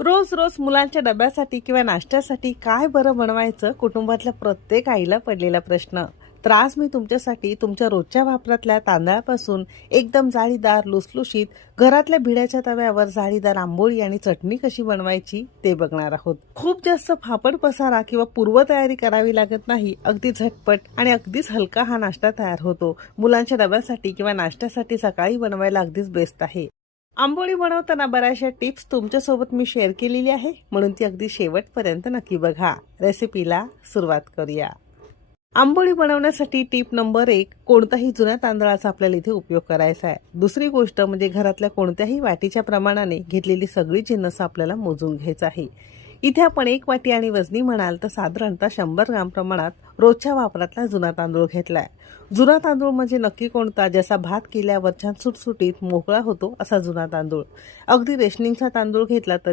रोज रोज मुलांच्या डब्यासाठी किंवा नाश्त्यासाठी काय बरं बनवायचं, कुटुंबातल्या प्रत्येक आईला पडलेला प्रश्न. तर आज मी तुमच्यासाठी तुमच्या रोजच्या वापरातल्या तांदळापासून एकदम जाळीदार, लुसलुशीत, घरातल्या भिड्याच्या तव्यावर जाळीदार आंबोळी आणि चटणी कशी बनवायची ते बघणार आहोत. खूप जास्त फापड पसारा किंवा पूर्वतयारी करावी लागत नाही. अगदी झटपट आणि अगदीच हलका हा नाश्ता तयार होतो. मुलांच्या डब्यासाठी किंवा नाश्त्यासाठी सकाळी बनवायला अगदीच बेस्ट आहे. आंबोळी बनवताना बऱ्याचशा टिप्स तुमच्यासोबत मी शेअर केलेली आहे, म्हणून ती अगदी शेवटपर्यंत नक्की बघा. रेसिपीला सुरुवात करूया. आंबोळी बनवण्यासाठी टिप नंबर 1, कोणताही जुन्या तांदळाचा आपल्याला इथे उपयोग करायचा आहे. दुसरी गोष्ट म्हणजे घरातल्या कोणत्याही वाटीच्या प्रमाणाने घेतलेली सगळी जिन्नस आपल्याला मोजून घ्यायचं आहे. इथे आपण 1 वाटी आणि वजनी म्हणाल तर साधारणतः 100 ग्राम प्रमाणात रोजच्या वापरातला जुना तांदूळ घेतलाय. जुना तांदूळ म्हणजे नक्की कोणता, ज्याचा भात केल्यावर छान सुटसुटीत मोकळा होतो असा जुना तांदूळ. अगदी रेशनिंगचा तांदूळ घेतला तर